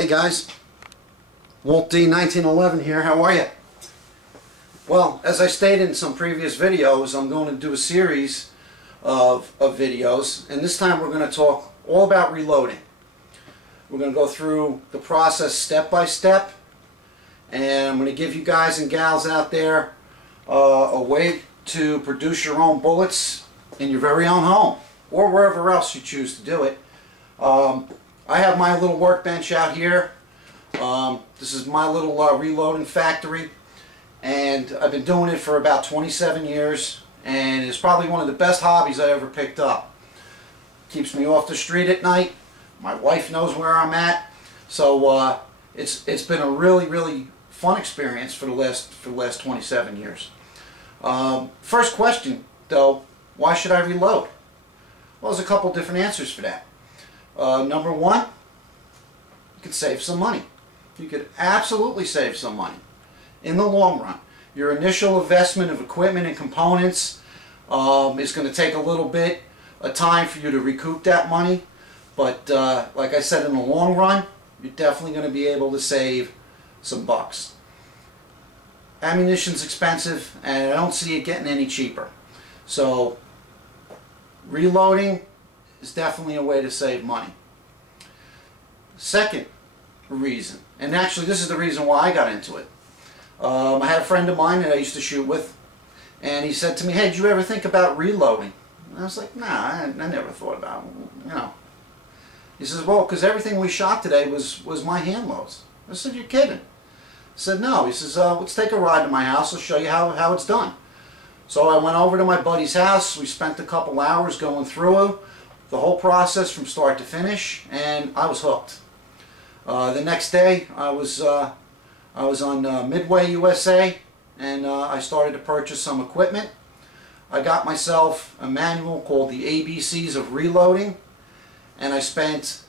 Hey guys, Walt D 1911 here. How are you? Well, as I stated in some previous videos, I'm going to do a series of videos, and this time we're going to talk all about reloading. We're going to go through the process step by step, and I'm going to give you guys and gals out there a way to produce your own bullets in your very own home or wherever else you choose to do it. I have my little workbench out here. This is my little reloading factory, and I've been doing it for about 27 years, and it's probably one of the best hobbies I ever picked up. Keeps me off the street at night. My wife knows where I'm at, so it's been a really fun experience for the last 27 years. First question though, why should I reload? Well, there's a couple different answers for that. Number one, you could save some money. You could absolutely save some money in the long run. Your initial investment of equipment and components is going to take a little bit of time for you to recoup that money, but like I said, in the long run, you're definitely going to be able to save some bucks. Ammunition's expensive, and I don't see it getting any cheaper. So reloading is definitely a way to save money. Second reason, and actually this is the reason why I got into it. I had a friend of mine that I used to shoot with, and he said to me, "Hey, did you ever think about reloading?" And I was like, "Nah, I never thought about it, you know." He says, "Well, because everything we shot today was my hand loads." I said, "You're kidding." I said, "No." He says, "Let's take a ride to my house. I'll show you how it's done." So I went over to my buddy's house. We spent a couple hours going through the whole process from start to finish, and I was hooked. The next day, I was on Midway, USA, and I started to purchase some equipment. I got myself a manual called the ABCs of Reloading, and I spent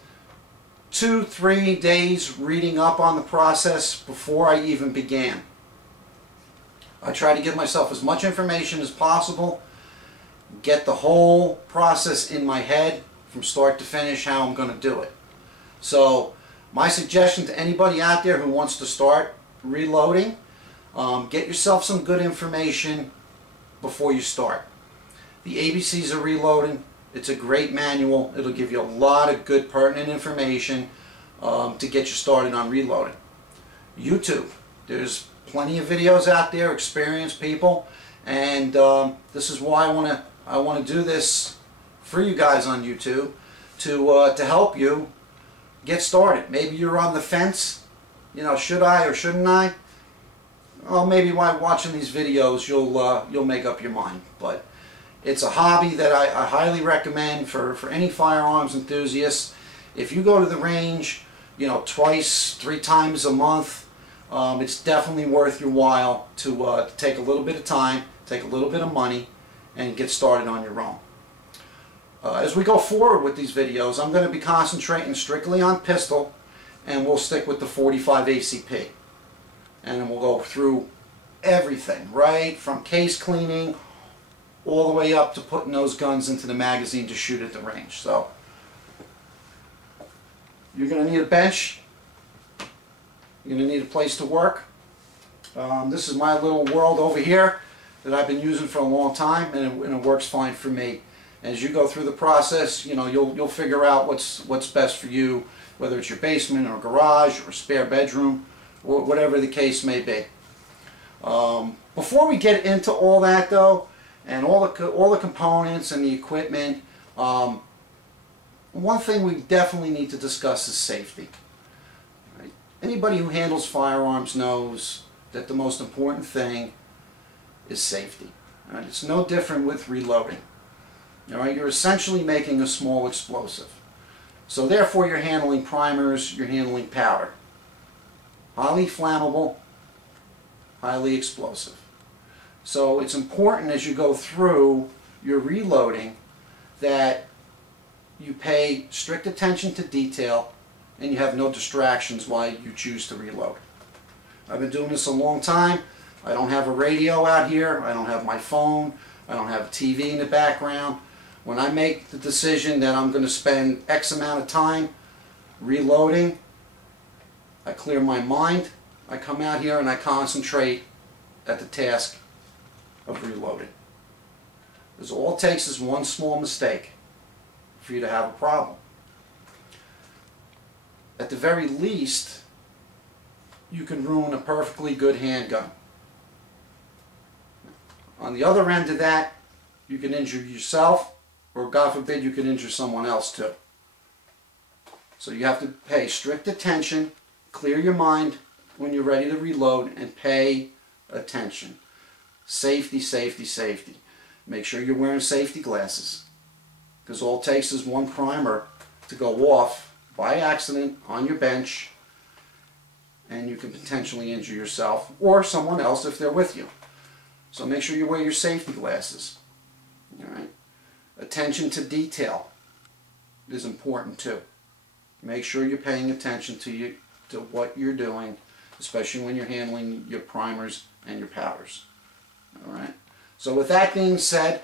2-3 days reading up on the process before I even began. I tried to give myself as much information as possible, get the whole process in my head from start to finish, how I'm going to do it. So my suggestion to anybody out there who wants to start reloading, get yourself some good information before you start. The ABCs of Reloading, it's a great manual. It'll give you a lot of good pertinent information to get you started on reloading. YouTube, there's plenty of videos out there, experienced people, and this is why I want to do this for you guys on YouTube to help you get started. Maybe you're on the fence, you know, should I or shouldn't I? Well, maybe while watching these videos you'll make up your mind. But it's a hobby that I highly recommend for any firearms enthusiasts. If you go to the range, you know, 2-3 times a month, it's definitely worth your while to take a little bit of time, take a little bit of money, and get started on your own. As we go forward with these videos, I'm going to be concentrating strictly on pistol, and we'll stick with the 45 ACP. And we'll go through everything, right from case cleaning all the way up to putting those guns into the magazine to shoot at the range. So you're going to need a bench. You're going to need a place to work. This is my little world over here that I've been using for a long time, and it works fine for me. As you go through the process, you know, you'll figure out what's best for you, whether it's your basement or garage or a spare bedroom, or whatever the case may be. Before we get into all that though, and all the components and the equipment, one thing we definitely need to discuss is safety. Right? Anybody who handles firearms knows that the most important thing is safety. Right? It's no different with reloading. All right? You're essentially making a small explosive. So therefore you're handling primers, you're handling powder. Highly flammable, highly explosive. So it's important as you go through your reloading that you pay strict attention to detail and you have no distractions while you choose to reload. I've been doing this a long time. I don't have a radio out here. I don't have my phone. I don't have a TV in the background. When I make the decision that I'm going to spend X amount of time reloading, I clear my mind, I come out here and I concentrate at the task of reloading. Because all it takes is one small mistake for you to have a problem. At the very least, you can ruin a perfectly good handgun. On the other end of that, you can injure yourself, or God forbid you can injure someone else too. So you have to pay strict attention, clear your mind when you're ready to reload, and pay attention. Safety, safety, safety. Make sure you're wearing safety glasses, because all it takes is one primer to go off by accident on your bench, and you can potentially injure yourself or someone else if they're with you. So make sure you wear your safety glasses. All right. Attention to detail is important too. Make sure you're paying attention to what you're doing, especially when you're handling your primers and your powders. All right. So with that being said,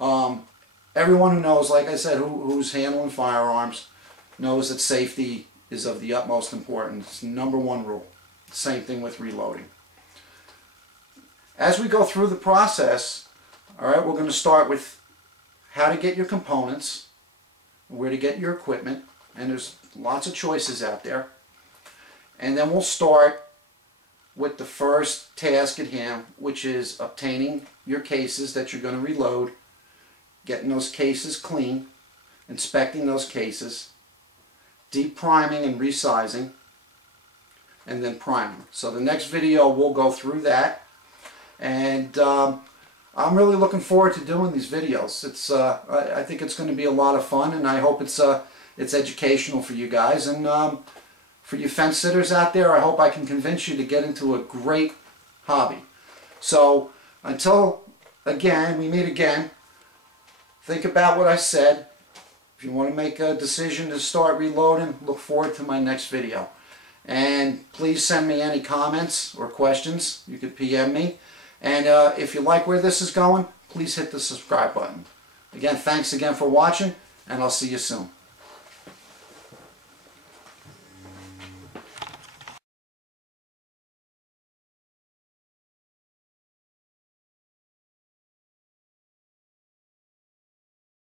everyone who knows, like I said, who's handling firearms knows that safety is of the utmost importance. It's the #1 rule. Same thing with reloading. As we go through the process, all right, we're going to start with how to get your components, where to get your equipment, and there's lots of choices out there. And then we'll start with the first task at hand, which is obtaining your cases that you're going to reload, getting those cases clean, inspecting those cases, deep priming and resizing, and then priming. So the next video we'll go through that, and I'm really looking forward to doing these videos. I think it's going to be a lot of fun, and I hope it's educational for you guys. And for you fence sitters out there, I hope I can convince you to get into a great hobby. So until again we meet again, think about what I said. If you want to make a decision to start reloading, look forward to my next video. And please send me any comments or questions. You could PM me. And if you like where this is going, please hit the subscribe button. Again, thanks again for watching, and I'll see you soon.